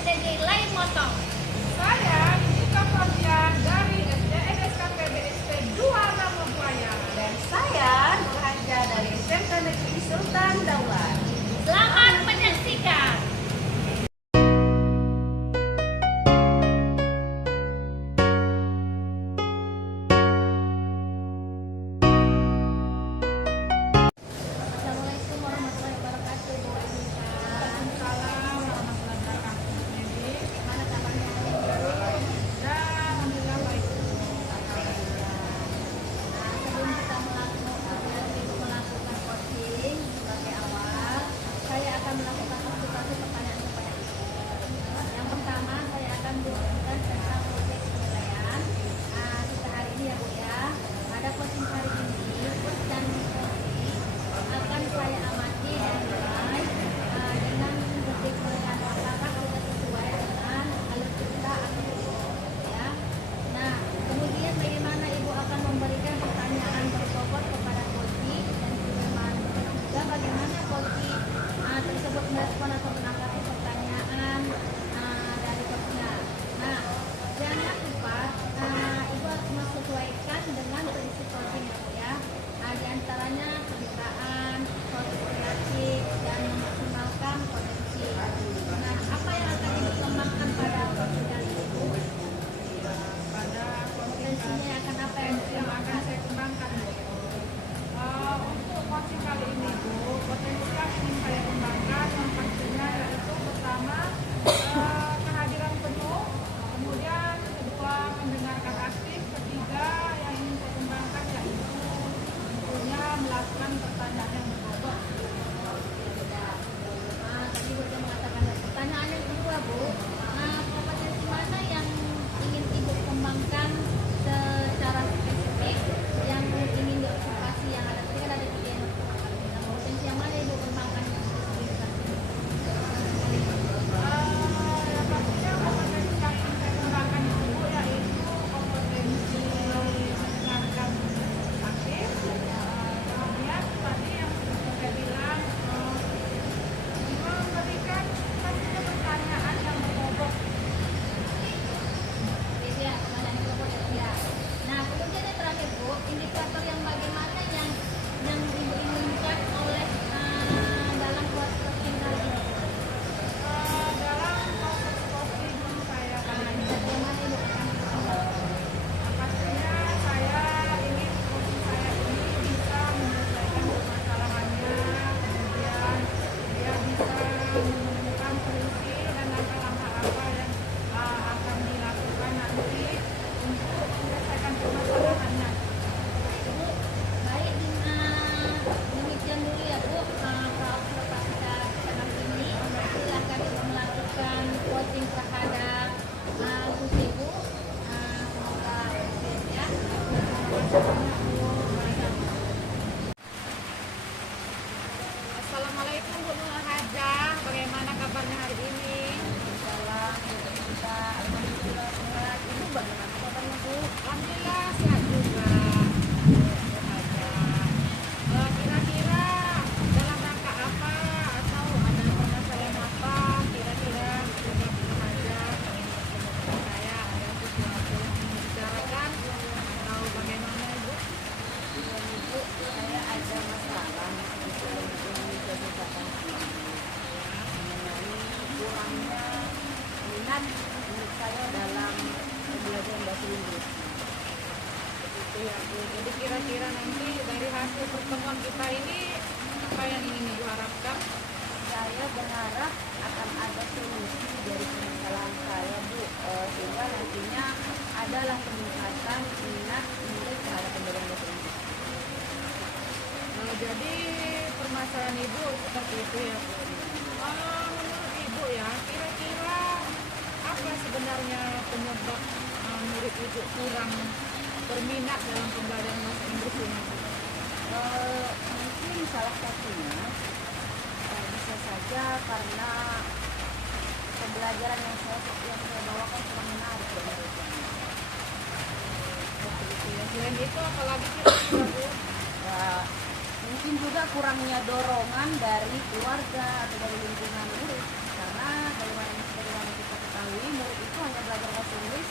PDG Lain Motong. Saya Indika Fabian dari SDN SKPD SP 2 Ramobuaya. Dan saya Nurhaja dari SMK Negeri Sultan Daulat. Selamat menyaksikan. Assalamualaikum warahmatullahi wabarakatuh. Bu Anissa. Waalaikumsalam warahmatullahi wabarakatuh. Jadi, Gimana kabarnya? alhamdulillah baik. Nah, sebelum kita melakukan coaching sebagai awal, saya akan melakukan konsultasi pertanyaan kepada Ibu. Yang pertama, saya akan memberikan tentang proyek penilaian. Kita hari ini ya Bu ya, pada coaching hari ini, coach dan coaching akan saya amati dan nilai dengan detik penilaian apakah sudah sesuai dengan alutsista atau belum ya. Nah, kemudian bagaimana Ibu akan memberikan pertanyaan berbobot kepada coaching dan juga bagaimana coaching tersebut merespon atau menanggapi pertanyaan dari coachnya. Nah, jangan lupa Ibu harus menyesuaikan dengan prinsip coaching ya Bu ya. Di antaranya kemitraan, kolaborasi, dan memaksimalkan potensi. Nah, apa yang akan Ibu kembangkan pada coaching kali ini Bu? Pada Potensinya akan apa yang akan saya kembangkan. Untuk coaching kali ini, Bu, potensi yang ingin saya kembangkan yang pastinya yaitu pertama kehadiran penuh, kemudian kedua mendengarkan aktif, ketiga yang ingin saya kembangkan yaitu tentunya melakukan pertanyaan yang berbobot. Tadi Bu sudah mengatakan pertanyaan yang kedua Bu, kompetensi mana yang ingin Ibu kembangkan secara spesifik yang ingin diobservasi yang ada tadi kan ada tiga yang harus dikembangkan. Nah, kompetensi yang mana Ibu kembangkan yang spesifik? Yang pastinya kompetensi yang ingin saya kembangkan itu yaitu kompetensi mendengarkan aktif, kemudian tadi yang sudah saya bilang memberikan pastinya pertanyaan yang berbobot. Itu ya, pertanyaan yang berbobot ya. Nah, kemudian yang terakhir Bu, indikator yang bagaimana yang Ibu inginkan oleh dalam proses kali ini? Dalam proses coaching saya kali ini, Indikator yang mana Ibu akan pastinya saya ingin coaching saya ini bisa menyelesaikan permasalahannya, kemudian dia bisa menemukan solusi dan langkah-langkah apa yang akan dilakukan nanti untuk menyelesaikan permasalahannya. baik demikian dulu ya Bu observasi kita kali ini. Silakan Ibu melakukan voting terhadap Ibu. Semoga sukses ya. Assalamualaikum Bu Nurhaja, bagaimana kabarnya hari ini? Salam untuk kita. Alhamdulillah sehat. Ibu bagaimana kabarnya Bu? Alhamdulillah sehat juga. Kira-kira dalam rangka apa atau ada permasalahan apa kira-kira sudah Nurhaja ingin bertemu saya, ada sesuatu yang ingin dibicarakan atau bagaimana Ibu? Ibu, saya ada masalah mengenai kebijakan mengenai kurangnya minat menurut saya dalam pembelajaran bahasa Inggris. Begitu ya Bu. Jadi kira-kira nanti dari hasil pertemuan kita ini apa yang ingin Ibu harapkan? Saya berharap akan ada solusi dari permasalahan saya Bu, sehingga nantinya adalah peningkatan minat terhadap pembelajaran bahasa Inggris. Jadi permasalahan Ibu seperti itu ya Bu. Menurut Ibu ya, kira-kira apa sebenarnya penyebab murid Ibu kurang berminat dalam pembelajaran bahasa Inggris ini? Mungkin salah satunya bisa saja karena pembelajaran yang saya bawakan kurang menarik bagi mereka. Seperti itu ya. Selain itu apalagi kira-kira Bu? Ya, mungkin juga kurangnya dorongan dari keluarga atau dari lingkungan murid, karena bagaimana kita ketahui, murid itu hanya belajar bahasa Inggris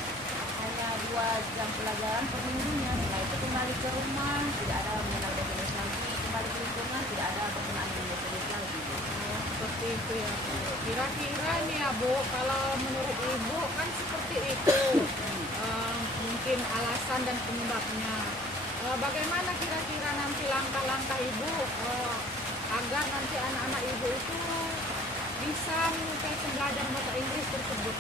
hanya 2 jam pelajaran per minggunya. Setelah itu kembali ke rumah, tidak ada mengenal bahasa Inggris lagi, kembali ke lingkungan, tidak ada penggunaan bahasa Inggris lagi. Seperti itu ya Bu. Kira-kira nih ya Bu, kalau menurut Ibu kan seperti itu. Mungkin alasan dan penyebabnya. Bagaimana kira-kira nanti langkah-langkah Ibu agar nanti anak-anak Ibu itu bisa menyukai pembelajaran bahasa Inggris tersebut?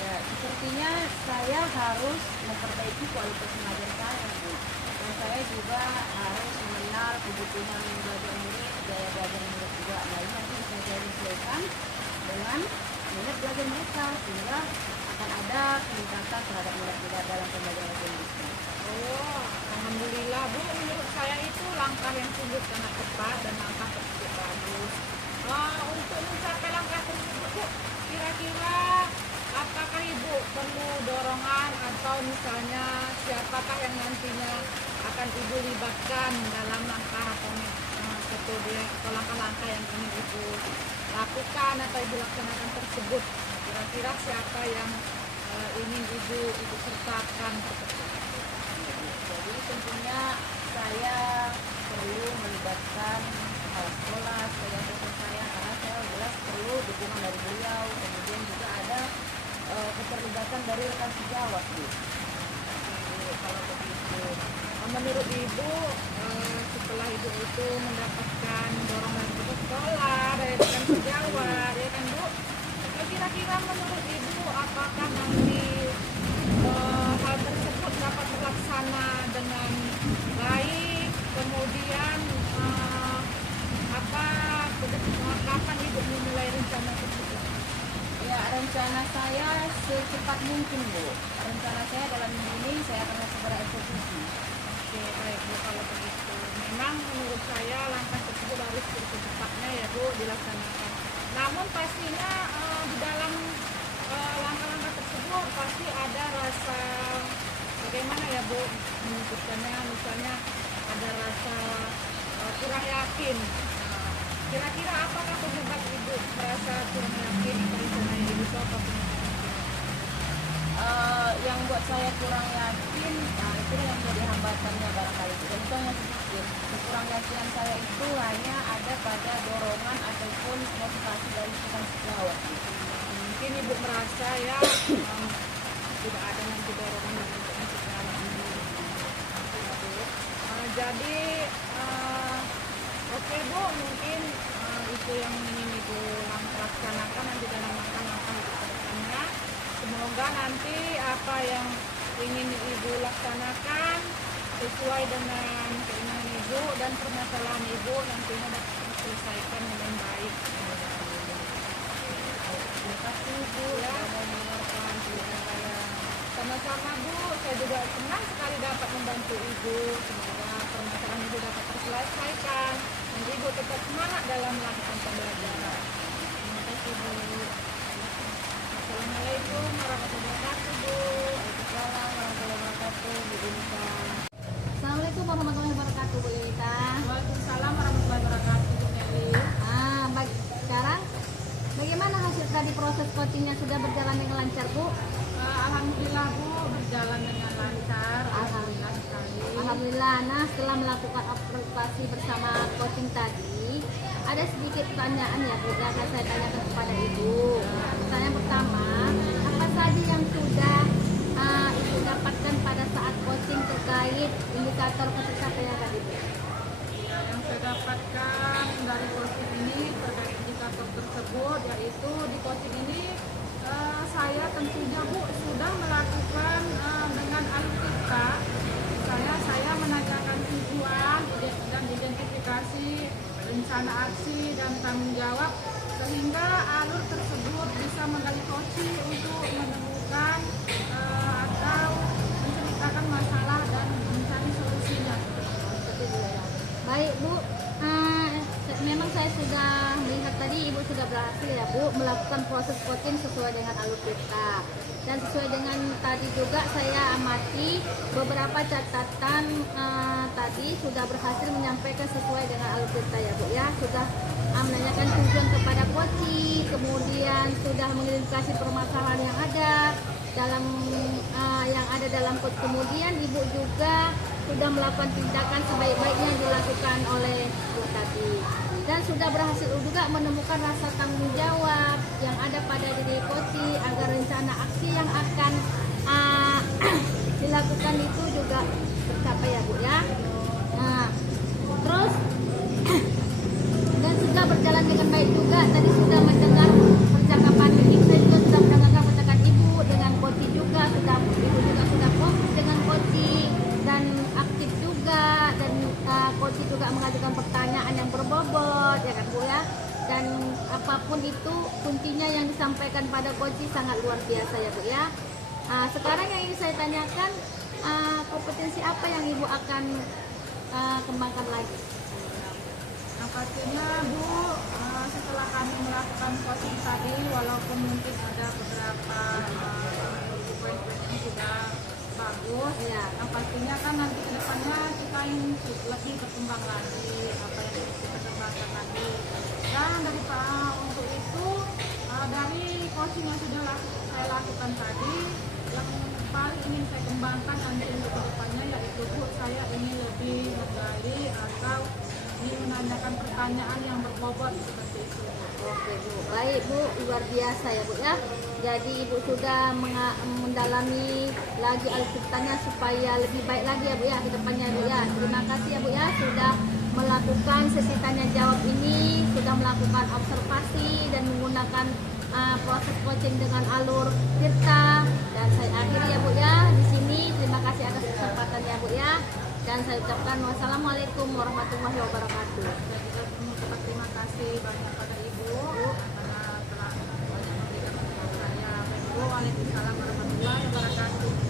Ya, sepertinya saya harus memperbaiki kualitas pengajar saya, Bu. Dan saya juga harus mengenal kebutuhan belajar murid, gaya belajar murid juga. Nah, ini nanti bisa saya sesuaikan dengan minat belajar mereka, sehingga akan ada peningkatan terhadap minat juga dalam pembelajaran bahasa Inggris. Oh, alhamdulillah Bu, menurut saya itu langkah yang sungguh sangat tepat dan langkah tersebut bagus. Untuk mencapai langkah tersebut Bu, kira-kira apakah Ibu perlu dorongan atau misalnya siapakah yang nantinya akan Ibu libatkan dalam langkah atau langkah-langkah yang ingin Ibu lakukan atau Ibu laksanakan tersebut? Kira-kira siapa yang ingin Ibu sertakan seperti itu? Jadi tentunya saya perlu melibatkan kepala sekolah sebagai asisten saya, karena saya jelas perlu dukungan dari beliau. Kemudian juga ada keterlibatan dari rekan sejawat, Bu. Kalau begitu, menurut Ibu setelah Ibu itu mendapatkan dorongan dari sekolah, dari rekan sejawat, ya kan Bu? Kira-kira menurut Ibu apakah nanti hal tersebut dapat terlaksana dengan baik? Kemudian kapan Ibu memulai rencana tersebut? Ya, rencana saya secepat mungkin, Bu. Rencana saya dalam minggu ini saya akan segera eksekusi. Oke, baik Bu, kalau begitu. Memang menurut saya langkah tersebut harus secepatnya ya Bu dilaksanakan. Namun pastinya di dalam langkah-langkah tersebut pasti ada rasa bagaimana ya Bu menyebutkannya, misalnya ada rasa kurang yakin. Kira-kira apakah penyebab Ibu merasa kurang yakin atau rencana Ibu apa Yang buat saya kurang yakin, nah itu yang menjadi hambatannya barangkali. Contohnya sedikit, kekurang yakinan saya itu hanya ada pada dorongan ataupun motivasi dari rekan sejawat. Mungkin Ibu merasa ya tidak ada nanti dorongan dari rekan sejawat. Jadi oke Bu, mungkin itu yang ingin Ibu laksanakan nanti dalam langkah-langkah Ibu ke depannya. Semoga nanti apa yang ingin Ibu laksanakan sesuai dengan keinginan Ibu dan permasalahan Ibu nantinya dapat diselesaikan dengan baik. Terima kasih, Bu, Ya. sudah mau mendengarkan cerita saya. Sama-sama Bu, saya juga senang sekali dapat membantu Ibu. Semoga permasalahan Ibu dapat terselesaikan dan Ibu tetap semangat dalam melakukan pembelajaran. Terima kasih, Bu. Assalamualaikum warahmatullahi wabarakatuh Bu. Waalaikumsalam warahmatullahi wabarakatuh, Bu Dinta. Assalamualaikum warahmatullahi wabarakatuh, Bu Lilita. Waalaikumsalam warahmatullahi wabarakatuh Bu Meli. Sekarang bagaimana hasil tadi proses coachingnya, sudah berjalan dengan lancar, Bu? Alhamdulillah Bu, berjalan dengan lancar. Alhamdulillah sekali. Alhamdulillah. Nah, setelah melakukan observasi bersama coaching tadi, ada sedikit pertanyaan ya, Bu, yang akan saya tanyakan kepada Ibu. Pertanyaan pertama, apa saja yang sudah Ibu dapatkan pada saat coaching terkait indikator pencapaian tadi, Bu? Yang saya dapatkan dari coaching ini terkait indikator tersebut, yaitu di coaching ini saya tentunya Bu sudah melakukan dengan alutsista saya menanyakan tujuan dan identifikasi rencana aksi dan tanggung jawab, sehingga alur tersebut bisa menggali coaching untuk menemukan atau menceritakan masalah dan mencari solusinya. Seperti itu ya. Baik, Bu. Memang saya sudah melihat tadi Ibu sudah berhasil ya, Bu, melakukan proses coaching sesuai dengan alur kita. Dan sesuai dengan tadi juga saya amati beberapa catatan tadi sudah berhasil menyampaikan sesuai dengan alur kita ya, Bu ya. Sudah menanyakan tujuan kepada koci, kemudian sudah mengidentifikasi permasalahan yang ada dalam kot. Kemudian ibu juga sudah melakukan tindakan sebaik-baiknya dilakukan oleh ibu tadi, dan sudah berhasil juga menemukan rasa tanggung jawab yang ada pada diri koci agar rencana aksi yang akan dilakukan itu juga tercapai ya Bu ya. Nah, terus dan sudah berjalan dengan baik juga. Tadi sudah mendengar percakapan ini, saya juga sudah mendengar percakapan ibu dengan koci juga, ibu juga sudah fokus dengan koci dan aktif juga, dan koci juga mengajukan pertanyaan yang berbobot ya kan Bu ya. Dan apapun itu kuncinya yang disampaikan pada koci sangat luar biasa ya Bu ya. Sekarang yang ingin saya tanyakan, kompetensi apa yang ibu akan kembangkan lagi? Nah, pastinya Bu, setelah kami melakukan coaching tadi, walaupun mungkin ada beberapa poin-poin yang sudah bagus, Ya. nah pastinya kan nanti ke depannya kita ingin lebih berkembang lagi, apa yang kita kembangkan lagi. Dan untuk itu, dari coaching yang sudah saya lakukan tadi, yang paling ingin saya kembangkan nanti untuk ke depannya yaitu Bu, saya ingin lebih menggali atau ingin menanyakan pertanyaan yang berbobot seperti itu. Oke Bu, baik Bu, luar biasa ya Bu ya. Jadi ibu sudah mendalami lagi alutsistanya supaya lebih baik lagi ya Bu ya ke depannya Bu ya. Terima kasih ya Bu ya sudah melakukan sesi tanya jawab ini, sudah melakukan observasi dan menggunakan proses coaching dengan alur Tirta. Dan saya akhiri ya Bu ya di sini. Terima kasih atas kesempatannya Bu ya. Dan saya ucapkan wassalamualaikum warahmatullahi wabarakatuh. Saya juga mengucapkan terima kasih banyak pada Ibu karena telah banyak memberikan kepada saya. Waalaikumsalam warahmatullahi wabarakatuh.